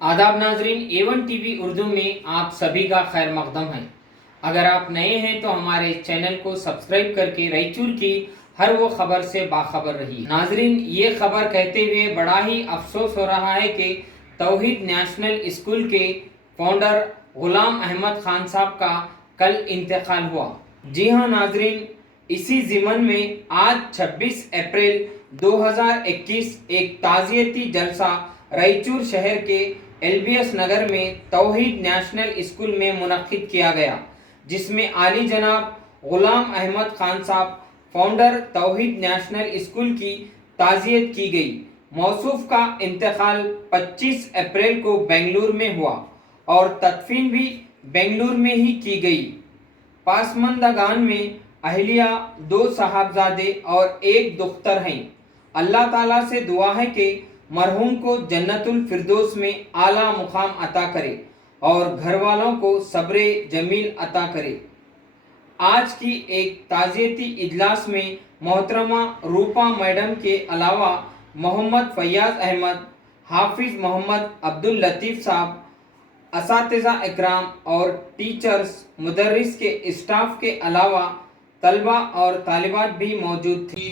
आदाब नाजरीन, A1 TV Urdu में आप सभी का खैर मकदम है। अगर आप नए हैं तो हमारे चैनल को सब्सक्राइब करके रायचूर की हर वो खबर से बाखबर रहिए। नाजरीन, ये खबर कहते हुए बड़ा ही अफसोस हो रहा है कि तौहीद नेशनल स्कूल के फाउंडर गुलाम अहमद खान साहब का कल इंतकाल हुआ। जी हाँ नाजरीन, इसी ज़िमन में आज 26 अप्रैल 2021 एक ताज़ियती जलसा रायचूर शहर के LBS नगर में तौहीद नेशनल स्कूल में मुनक्किद किया गया, जिसमें आली जनाब गुलाम अहमद खान साहब फाउंडर तौहीद नेशनल स्कूल की ताज़ियत की गई। मौसूफ का इंतकाल 25 अप्रैल को बेंगलुरु में हुआ और तदफीन भी बेंगलुरु में ही की गई। पासमंदगान में अहलिया, 2 साहबजादे और 1 दुख्तर हैं। अल्लाह ताला से दुआ है कि मरहूम को जन्नतुल फिरदौस में आला मुकाम अता करे और घर वालों को सब्र जमील अता करे। आज की एक ताज़ियती इजलास में मोहतरमा रूपा मैडम के अलावा मोहम्मद फैयाज अहमद, हाफिज मोहम्मद अब्दुल लतीफ़ साहब, असातिज़ा इकराम और टीचर्स, मुदर्रिस के स्टाफ के अलावा तलबा और तालिबात भी मौजूद थे।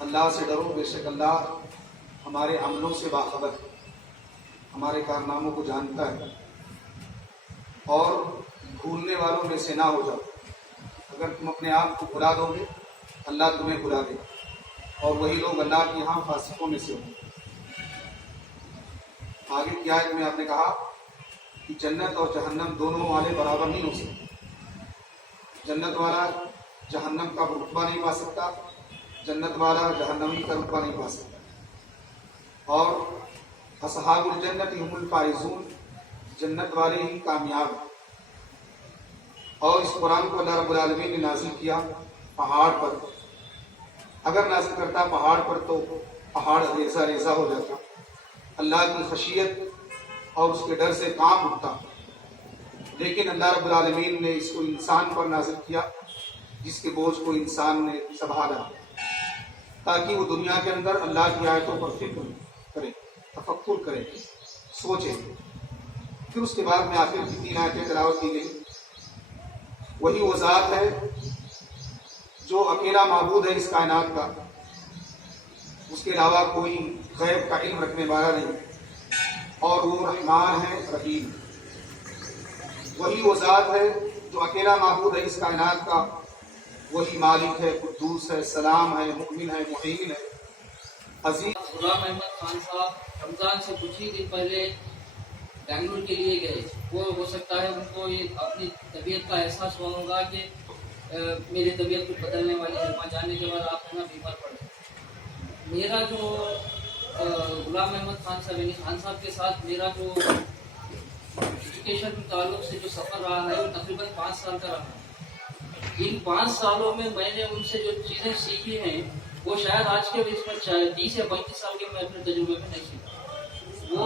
अल्लाह से डरो, बेशक अल्लाह हमारे अमलों से बाखबर है, हमारे कारनामों को जानता है और भूलने वालों में से ना हो जाओ। अगर तुम अपने आप को भुला दोगे, अल्लाह तुम्हें भुला देगा और वही लोग अल्लाह के यहाँ फासिकों में से होंगे। आगे की आयत में आपने कहा कि जन्नत और जहन्नम दोनों वाले बराबर नहीं हो सकते। जन्नत वाला जहन्नम का रुतबा नहीं पा सकता, जन्नत वाला जहन्नमी का रुतबा नहीं पा सकता। और असहाबुल जन्नत हुमुल फाइजून, जन्नत वाले ही कामयाब हैं। और इस कुरान को अल्लाह रब्बुल आलमीन ने नाज़िल किया पहाड़ पर। अगर नाज़िल करता पहाड़ पर तो पहाड़ रेजा रेजा हो जाता, अल्लाह की खशियत और उसके डर से कांप उठता। लेकिन अल्लाह रब्बुल आलमीन ने इसको इंसान पर नाज़िल किया, जिसके बोझ को इंसान ने संभाला, ताकि वो दुनिया के अंदर अल्लाह की आयतों पर फिक्र करे, तफक्कुर करे, सोचे। फिर उसके बाद में आखिर की 3 आयतें तिलावत की गई। वही वो ज़ात है जो अकेला माबूद है इस कायनात का, उसके अलावा कोई गैब का इल्म रखने वाला नहीं, और वो रहमान है, रहीम। वही वो ज़ात है जो अकेला माबूद है इस कायनात का, वही मालिक है, कुद्दूस है, सलाम है, मुमिन है, मुहीन है, अजीज। गुलाम अहमद खान साहब रमज़ान से कुछ ही दिन पहले बेंगलुरु के लिए गए। वो हो सकता है उनको ये अपनी तबीयत का एहसास हुआ होगा कि मेरी तबीयत कुछ बदलने वाली है, वहाँ जाने के बाद आप इतना बीमार पड़े। मेरा जो गुलाम अहमद खान साहब यानी खान साहब के साथ मेरा जो एजुकेशन ताल्लुक से जो सफ़र रहा है वो तकरीबन 5 साल का रहा है। इन 5 सालों में मैंने उनसे जो चीज़ें सीखी हैं वो शायद आज के इसमें 30 या 35 साल के मैं अपने तजुर्बे में नहीं सीखा। वो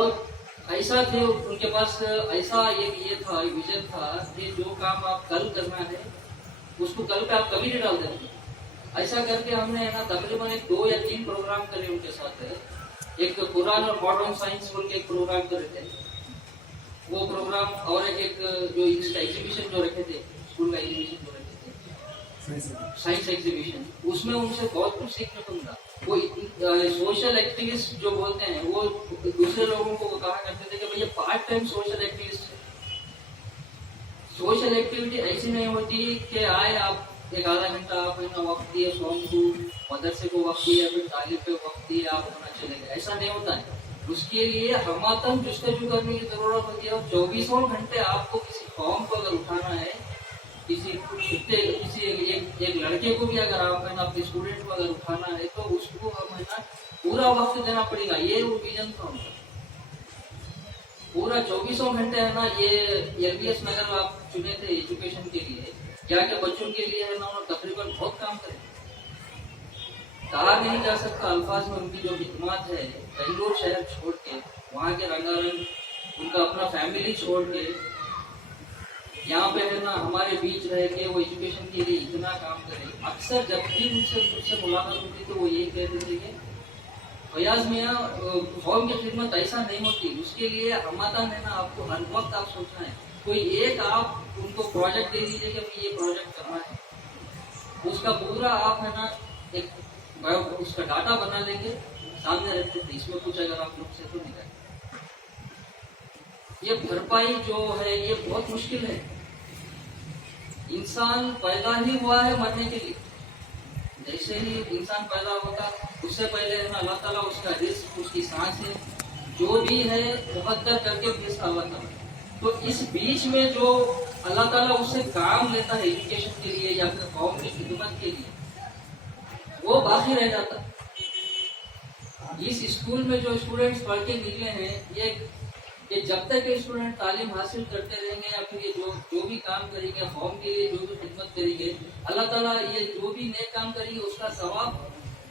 ऐसा थे, उनके पास ऐसा ये था, विजन था कि जो काम आप कल करना है उसको कल पे आप कभी नहीं डाल देते। ऐसा करके हमने ना तकरीबन 2 या 3 प्रोग्राम करे उनके साथ। एक कुरान और मॉडर्न साइंस बोल के एक प्रोग्राम करे थे, वो प्रोग्राम, और एक जो एग्जीबिशन जो रखे थे, स्कूल का एग्जीबिशन जो रखे थे, साइंस एग्जीबिशन, उसमें उनसे बहुत कुछ सीखने को मिला। वो सोशल एक्टिविस्ट जो बोलते हैं, वो दूसरे लोगों को कहा करते थे कि भैया part time social activist. Social activity ऐसी नहीं होती कि आए आप 1 आधा घंटा आप वक्त दिए, सॉन्ग को मदरसे को वक्त दिया, फिर तालीम पे वक्त दिए, आप अपना चले गए, ऐसा नहीं होता है। उसके लिए हमतन जुस्तजू करने की जरूरत होती है। और 24 घंटे आपको किसी फॉर्म को अगर उठाना है, किसी एक लड़के को भी अगर आप अपने स्टूडेंट को अगर उठाना है तो उसको पूरा वक्त देना पड़ेगा। ये वो विजन था उनका। पूरा 24 घंटे है ना, ये एलबीएस नगर आप चुने थे एजुकेशन के लिए, क्या क्या बच्चों के लिए है ना, उन्होंने तकरीबन बहुत काम करे। कहा नहीं जा सकता अल्फाज में उनकी जो खिदमत है, बेंगलोर शहर छोड़ के, वहाँ के रंगारंग, उनका अपना फैमिली छोड़ के यहाँ पे है ना हमारे बीच रह के वो एजुकेशन के लिए इतना काम करे। अक्सर जब भी मुझसे मुलाकात होती तो वो यही कहते थे कि फयाज मियाँ कौम की खिदमत ऐसा नहीं होती, उसके लिए हमातन है ना आपको हर वक्त आप सोचना है। कोई एक आप उनको प्रोजेक्ट दे दीजिए कि हमें ये प्रोजेक्ट करना है, उसका पूरा आप है ना एक उसका डाटा बना लेंगे, सामने रखते थे, इसमें कुछ अगर आप लोग से तो नहीं करें। ये भरपाई जो है ये बहुत मुश्किल है। इंसान पैदा ही हुआ है मरने के लिए। जैसे ही इंसान पैदा होगा उससे पहले है ना अल्लाह ताला उसका रिस्क, उसकी सांसें जो भी है मुकद्दर करके भेजता अल्लाह ताला। तो इस बीच में जो अल्लाह ताला उससे काम लेता है एजुकेशन के लिए या फिर कौम की खिदमत के लिए, वो बाकी रह जाता। इस स्कूल में जो स्टूडेंट्स पढ़ के निकले हैं, ये जब तक ये स्टूडेंट तालीम हासिल करते रहेंगे या फिर ये जो भी काम करेंगे कौम के लिए, जो भी खिदमत करेंगे, अल्लाह ताला ये जो भी नेक काम करेंगे उसका सवाब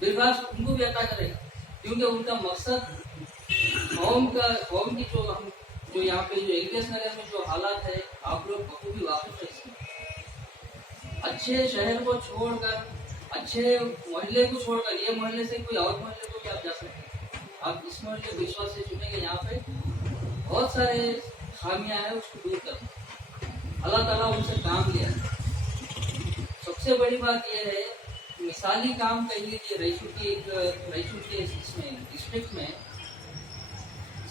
बिरबास उनको भी अता करेगा। क्योंकि उनका मकसद कौम की जो यहाँ पे जो एलबीएस नगर में जो हालात है, आप लोग बखूबी वाकिफ है इसमें। अच्छे शहर को छोड़कर, अच्छे मोहल्ले को छोड़कर, ये मोहल्ले से कोई और मोहल्ले को भी आप जा सकते हैं। आप इस मोहल्ले को विश्वास से चुनेंगे, यहाँ पे बहुत सारे खामियां हैं, उसको दूर करना अल्लाह ताला उनसे काम लिया। सबसे बड़ी बात यह है, मिसाली काम कह लीजिए, रायचूर के इसमें डिस्ट्रिक्ट में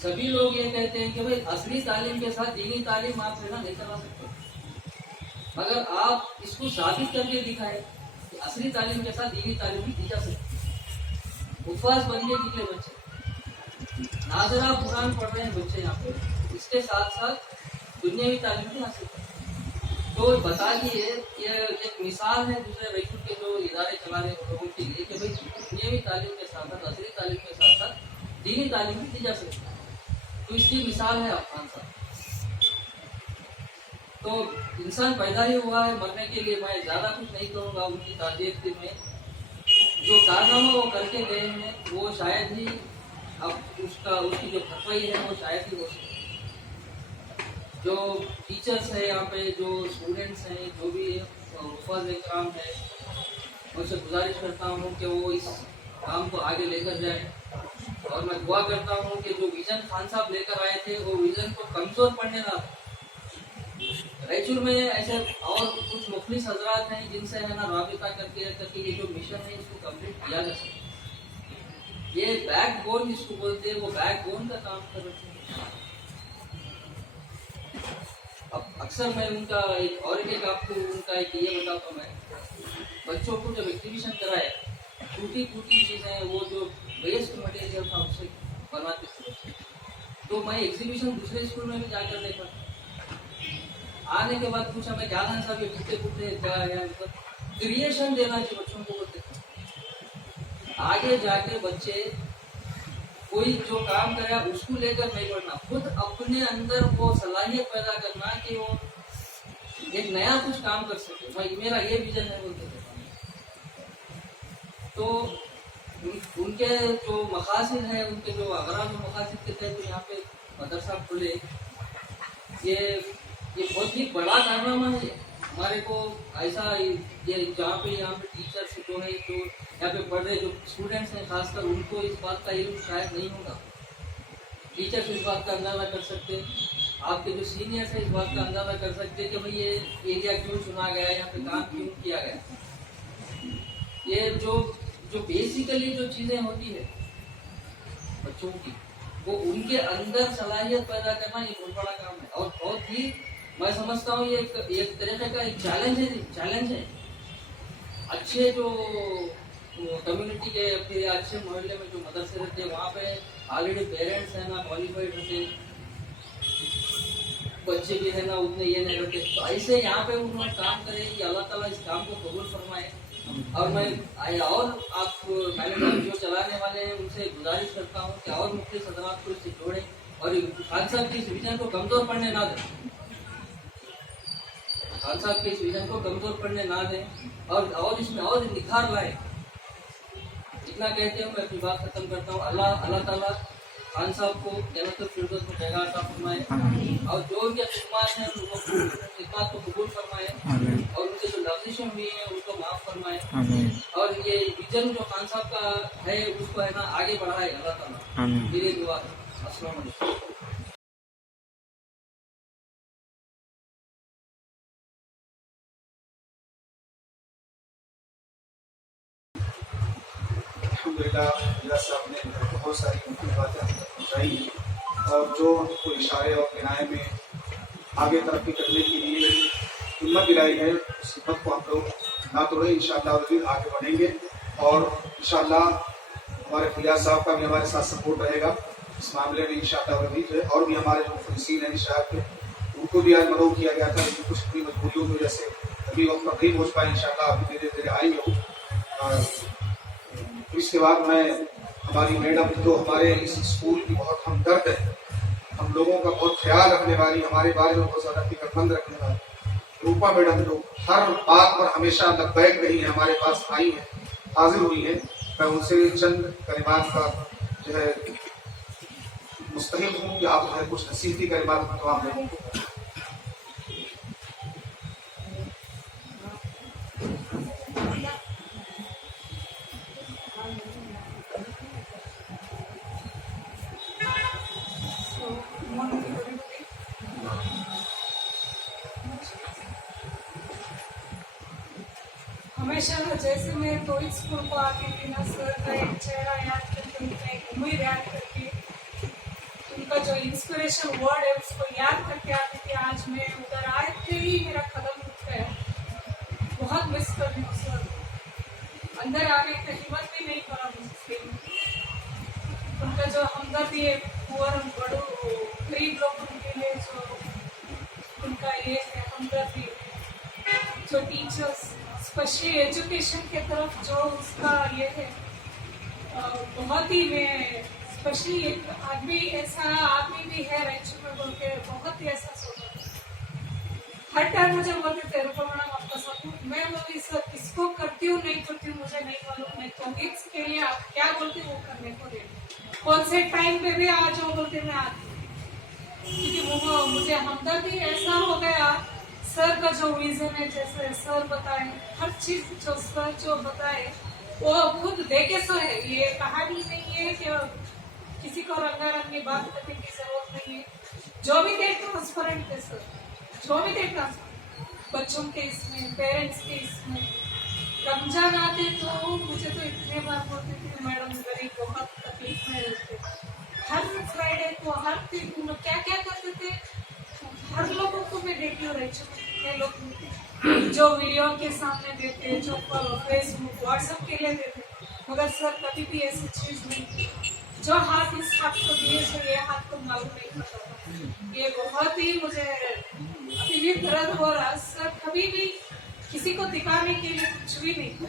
सभी लोग ये कहते हैं कि भाई असली तालीम के साथ दीनी तालीम आप है ना नहीं चला सकते। अगर आप इसको साबित करके दिखाए कि असली तालीम के साथ दीनी तालीम भी दी जा सकती। उपवास बनने निकले बच्चे, नाजरा कुरान पढ़ रहे हैं बच्चे यहाँ पे, इसके साथ साथ दुनियावी तालीम भी हासिल कर। तो बता दिए ये एक मिसाल है दूसरे रायचूर के जो इदारे चला रहे लोगों के लिए कि भाई दुनियावी तालीम के साथ साथ असली तालीम के साथ साथ दीनी तालीम भी दी जा सकती है। तो इसकी मिसाल है अफगान साहब। तो इंसान पैदा ही हुआ है मरने के लिए। मैं ज्यादा कुछ नहीं कहूँगा। उनकी ताजीर में जो कारनामा वो करके गए हैं वो शायद ही अब उसकी जो भरपाई है वो शायद ही हो सके। जो टीचर्स है यहाँ पे, जो स्टूडेंट्स हैं, जो भी हुफ़ाज़ इकराम है, उनसे गुजारिश करता हूँ कि वो इस काम को आगे लेकर जाए। और मैं दुआ करता हूँ कि जो विजन खान साहब लेकर आए थे वो विजन को कमजोर पड़ने ना। रायचूर में ऐसे और कुछ मुखलिस हजरात हैं जिनसे है ना राबिता करके ये जो मिशन है इसको कंप्लीट किया जा सके। ये बैकबोन जिसको बोलते हैं वो बैकबोन का काम कर रहे हैं। अब अक्सर मैं उनका एक आपको उनका एक ये बताता हूँ। मैं बच्चों को जब एग्जीबिशन कराए, टूटी चीजें, वो जो वेस्ट मटेरियल था उससे बनाते थे, तो मैं एग्जीबिशन दूसरे स्कूल में भी जाकर देखा। आने के बाद पूछा मैं क्या था साहब ये टूटे क्या है, मतलब क्रिएशन देना चाहिए बच्चों को बोलते। आगे जाके बच्चे कोई जो काम करे उसको लेकर नहीं पढ़ना, खुद अपने अंदर वो सलाहियत पैदा करना कि वो एक नया कुछ काम कर सके। भाई मेरा ये विजन है बोलते थे। तो उनके जो मकासद है, उनके जो अगराज जो मकासद के तहत यहाँ पे मदरसा खुले, ये बहुत ही बड़ा कारनामा है हमारे को। ऐसा ये जहाँ पे यहाँ पे टीचर्स जो है, जो यहाँ पे पढ़ रहे जो स्टूडेंट्स हैं खासकर, उनको इस बात का इल्म शायद नहीं होगा। टीचर्स इस बात का अंदाजा कर सकते, आपके जो सीनियर्स हैं इस बात का अंदाजा कर सकते कि भाई ये एरिया क्यों चुना गया, यहाँ पे काम क्यों किया गया। ये जो बेसिकली जो चीजें होती है बच्चों की, वो उनके अंदर सलाहियत पैदा करना ये बहुत बड़ा काम है। और बहुत ही मैं समझता हूँ ये एक तरीके का एक चैलेंज है। अच्छे जो कम्युनिटी के फिर अच्छे मोहल्ले में जो मदरसे रहते हैं वहाँ पे ऑलरेडी पेरेंट्स है ना क्वालिफाइड रहते, बच्चे भी है ना उतने ये नहीं रहते। तो ऐसे यहाँ पे उन्होंने काम करे कि अल्लाह ताला इस काम को कबूल फरमाए। और मैं और आप मैंने जो चलाने वाले हैं उनसे गुजारिश करता हूँ कि और मुख्तलिफ हज़रात को इससे जोड़ें और खान साहब की इस विजन को कमजोर पड़ने ना दें, खान साहब के इस विजन को कमजोर पड़ने ना दें और इसमें और निखार लाए। इतना कहते हैं मैं अपनी बात खत्म करता हूँ। अल्लाह ताला खान साहब को जन्नतुल फिरदौस में जगह अता फरमाए और जो उनके खिदमत हैं उनको खिदमत को कबूल फरमाए और उनके जो लफ्ज़िशें हुई हैं उनको माफ़ फरमाए और ये विजन जो खान साहब का है उसको है ना आगे बढ़ाए अल्लाह ताला। मेरी दुआ है। अस्सलाम वालेकुम। अल्हम्दुलिल्लाह साहब ने बहुत सारी उनकी बातें हम तक पहुँचाई और जो हमको इशारे और किनाए में आगे तरक्की करने के लिए हिम्मत दिलाई है उस हिम्मत को हम लोग ना तोड़े, इंशाअल्लाह आगे बढ़ेंगे और इंशाअल्लाह हमारे फैयाज साहब का भी हमारे साथ सपोर्ट रहेगा इस मामले में इंशाअल्लाह। और भी हमारे जो मुफलिसीन हैं शहर के उनको भी आज मदऊ किया गया था, लेकिन कुछ अपनी मजबूरियों की वजह से अभी वक्त पर नहीं पहुँच पाए। इंशाअल्लाह अभी धीरे धीरे आएंगे। इसके बाद मैं हमारी मैडम जो हमारे इस स्कूल की बहुत हमदर्द है, हम लोगों का बहुत ख्याल रखने वाली, हमारे बारे में बहुत ज़्यादा फिक्रमंद रखने वाली रूपा मैडम जो हर बात पर हमेशा लब्बैक रही है, हमारे पास आई है, हाजिर हुई है। मैं उनसे चंद कलिमात का जो है मुस्तहिक हूँ कि आप जो है कुछ नसीहती कलिमात तो आप लोगों को। हमेशा जैसे मैं तो स्कूल को आती थी ना सर का एक चेहरा याद करके उनका एक उम्मीद याद करके उनका जो इंस्पिरेशन वर्ड है उसको याद करके आती थी। आज मैं उधर आए थे ही मेरा कदम उठ गया, बहुत मिस कर रही हूँ सर। अंदर आने की हिम्मत भी नहीं करा मुझसे। उनका जो हमदर्दी है पुअर बड़ों गरीब लोगों के लिए जो उनका ये है हमदर्दी, जो टीचर्स स्पेशली एजुकेशन के तरफ जो उसका ये है बहुत ही मैं स्पेशली एक आदमी ऐसा आदमी भी है रायचूर में बोल के बहुत ही ऐसा सोचा। हर टाइम मुझे बोलते थे रुको मैडम आपका सपोर्ट, मैं बोली सर किसको करती हूँ नहीं करती हूँ मुझे नहीं मालूम, मैं तौहीद के लिए आप क्या बोलते वो करने को दे, कौन से टाइम पे भी आ जाओ बोलते मैं आती हूँ। क्योंकि मुझे हमदर्दी ऐसा हो गया सर का जो विजन है, जैसे सर बताए हर चीज जो सर जो बताए वो खुद देखे सो है। ये कहानी नहीं है कि किसी को रंगारंगी बात करने की जरूरत नहीं है। जो भी थे ट्रांसपेरेंट थे सर, जो भी थे ट्रांसपेरेंट, बच्चों के इसमें पेरेंट्स के इसमें। रमजान आते तो मुझे तो इतने बार बोलते थे मैडम गरीब बहुत तकलीफ में रहते, हर फ्राइडे को हर दिन क्या क्या करते थे। हर लोगों को मैं देखी हो रही हूँ, लोग जो वीडियो के सामने देते, जो फेसबुक व्हाट्सएप के लिए देते, मगर सर कभी भी ऐसी चीज नहीं थी। जो हाथ इस हाथ को दिए थे ये हाथ को मालूम नहीं पड़ता था। ये बहुत ही मुझे अभी भी दर्द हो रहा। सर कभी भी किसी को दिखाने के लिए कुछ भी नहीं था,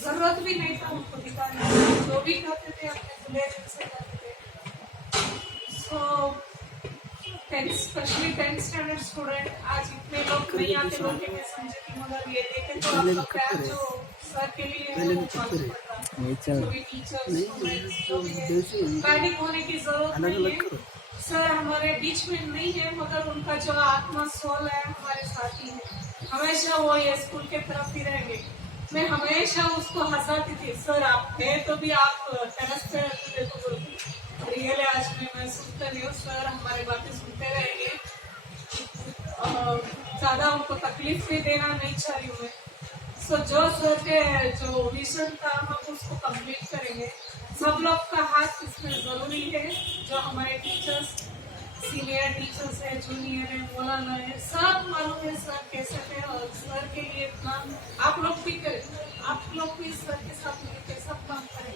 जरूरत भी नहीं था उनको दिखाने की। जो भी करते थे अपने खुले दिल से करते थे। So specially 10th standard student आज इतने लोग नहीं आते बोल के मैं समझे थी, मगर ये देखे तो आपका प्यार जो सर के लिए है वो मालूम पड़ता। जो भी टीचर्स स्टूडेंट्स जो भी है पैनिक होने की जरूरत नहीं है। सर हमारे बीच में नहीं है मगर उनका जो आत्मा सोल है हमारे साथ ही है। हमेशा वो ये स्कूल के तरफ ही रहेंगे। मैं हमेशा उसको हंसाती थी, सर आप है तो भी आप टेरेस पे रहते थे तो रियल है। आज मैं सुनते नहीं हूँ सर, हमारी बातें सुनते रहेंगे। ज्यादा उनको तकलीफ भी देना नहीं चाह रही हूँ मैं। सो जो सर के जो विजन था हम उसको कंप्लीट करेंगे। सब लोग का हाथ इसमें जरूरी है। जो हमारे टीचर्स सीनियर टीचर्स है, जूनियर है, मौलाना है, सब मालूम है सर कैसे थे और सर के लिए इतना आप लोग भी करें, आप लोग भी सर के साथ मिलकर सब काम करें।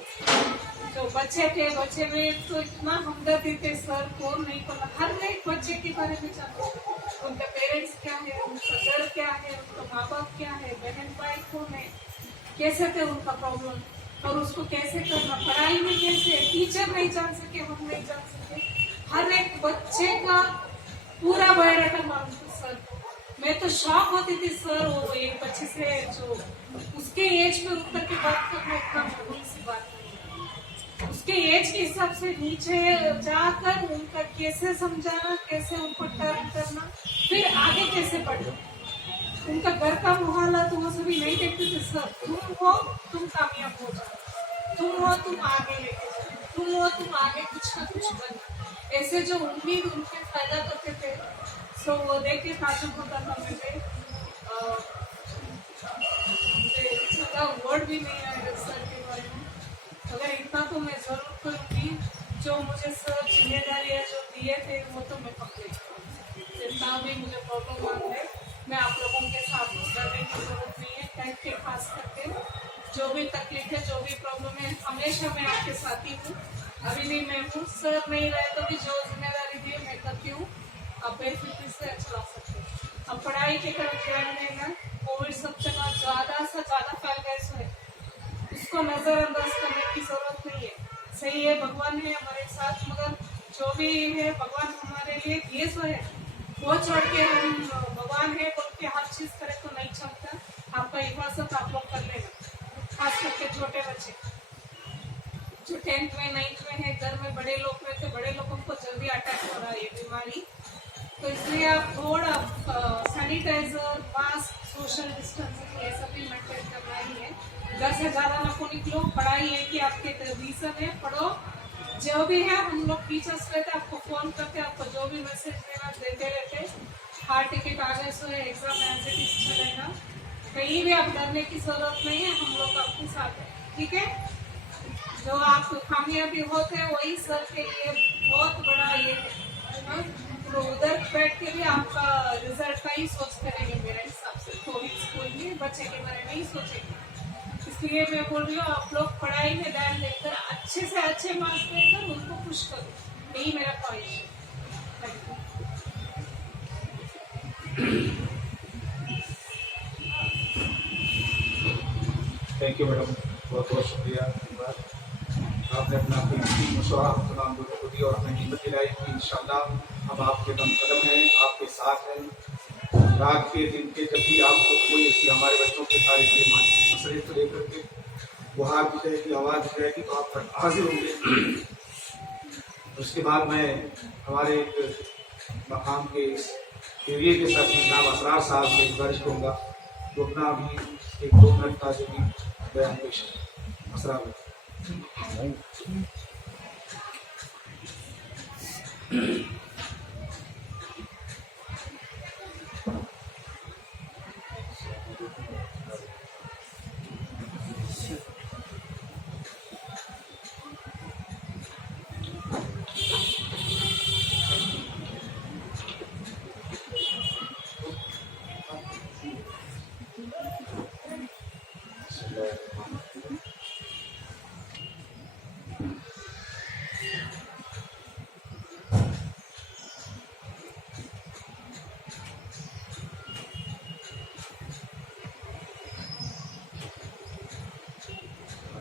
जो बच्चे थे बच्चे में तो इतना हमदर्दी थे सर को नहीं पता, हर एक बच्चे के बारे में जानते, उनका पेरेंट्स क्या है, उनका घर क्या है, उनका माँ बाप क्या है, बहन भाई कौन है, कैसे थे उनका प्रॉब्लम और उसको कैसे करना, पढ़ाई में कैसे टीचर नहीं जान सके, हम नहीं जान सके, हर एक बच्चे का पूरा बायोडाटा मालूम सर। मैं तो शॉक होती थी सर, वो एक बच्चे से जो उसके एज पे उतर के बात करना इतना मामूली सी बात नहीं है। उसके एज के हिसाब से नीचे जाकर उनका कैसे समझाना, कैसे उनको टर्न करना, फिर आगे कैसे बढ़ना। उनका घर का माहौल है तो वो सभी नहीं देखते थे सर, तुम हो तुम कामयाब हो जाओ, तुम हो तुम आगे लेके जाओ, तुम हो तुम आगे कुछ ना कुछ बनो, ऐसे जो उम्मीद उनके पैदा करते थे। सो वो देख के ताजुब होता था मुझे, ज्यादा वर्ड भी नहीं आएगा सर के बारे में। अगर इतना तो मैं जरूर करूँगी, जो मुझे सर जिम्मेदारियाँ जो दिए थे वो तो मैं पकड़ी, जितना भी मुझे प्रॉब्लम आ है मैं आप लोगों के साथ हूँ, डरने की जरूरत नहीं है। टाइम के खास करके जो भी तकलीफ है, जो भी प्रॉब्लम है, हमेशा मैं आपके साथ ही हूँ, अभी भी मैं हूँ। सर नहीं रहे तो भी जो जिम्मेदारी दी है मैं करती हूँ, आप बेफिक्र से चला सकते हो। अब पढ़ाई की तरफ ध्यान देना, कोविड सब जगह ज्यादा से ज्यादा फैल गए सो है, उसको नजरअंदाज करने की जरूरत नहीं है। सही है, भगवान है हमारे साथ, मगर जो भी है भगवान हमारे लिए दिए सो है, वो छोड़ के हम भगवान है बोल के हर चीज करें तो नहीं चलता। आपका हिफाजत आप लोग कर लेना, खास करके छोटे बच्चे जो 10th में 9th में है, घर में बड़े लोग रहते, बड़े लोगों को जल्दी अटैक हो रहा है ये बीमारी, तो इसलिए आप थोड़ा सैनिटाइजर, मास्क, सोशल डिस्टेंसिंग ये सब भी मेंटेन करना ही है। घर से ज्यादा ना को निकलो, पढ़ाई है कि आपके रीजन है, पढ़ो। जो भी है हम लोग टीचर्स रहते, आपको फोन करके आपको जो भी मैसेज देना देते रहते। हार टिकट आ गए so exam as it is चलेगा, कहीं भी आप डरने की जरूरत नहीं है, हम लोग आपके साथ है, ठीक है। जो आप कामयाबी होते हैं वही सर के लिए बहुत बड़ा ये है। तो उधर बैठ के भी आपका रिजल्ट का ही सोच करेंगे मेरे हिसाब से, कोविड स्कूल में बच्चे के बारे में ही सोचेंगे। इसलिए मैं बोल रही हूँ आप लोग पढ़ाई में ध्यान देकर अच्छे से अच्छे मार्क्स देकर उनको खुश करो, यही मेरा ख्वाहिश है। थैंक यू मैडम, बहुत बहुत शुक्रिया। आपने अपना कीमती मशवरा हम तमाम लोगों को दिया और हमें हिम्मत दिलाई कि इंशाअल्लाह हम आपके दम कदम हैं, आपके साथ हैं। रात के दिन के जब भी आपको कोई ऐसी हमारे बच्चों के सारे के मानसिक मसले को लेकर के बुहार भी जाएगी, आवाज़ भी जाएगी, तो आप तक हाजिर होंगे। उसके बाद मैं हमारे एक मकाम के एरिए के साथ नाम असरार साहब से गुजारिश करूँगा तो अपना भी 1-2 मिनट का जो भी बयान पेश है। असरार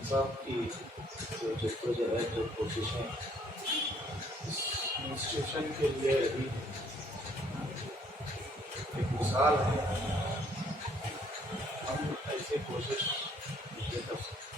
साहब की जो जद्दोजहद जो कोशिशें इस इंस्टीट्यूशन के लिए अभी एक मिसाल है, हम ऐसी कोशिश पिछले कर सकते हैं।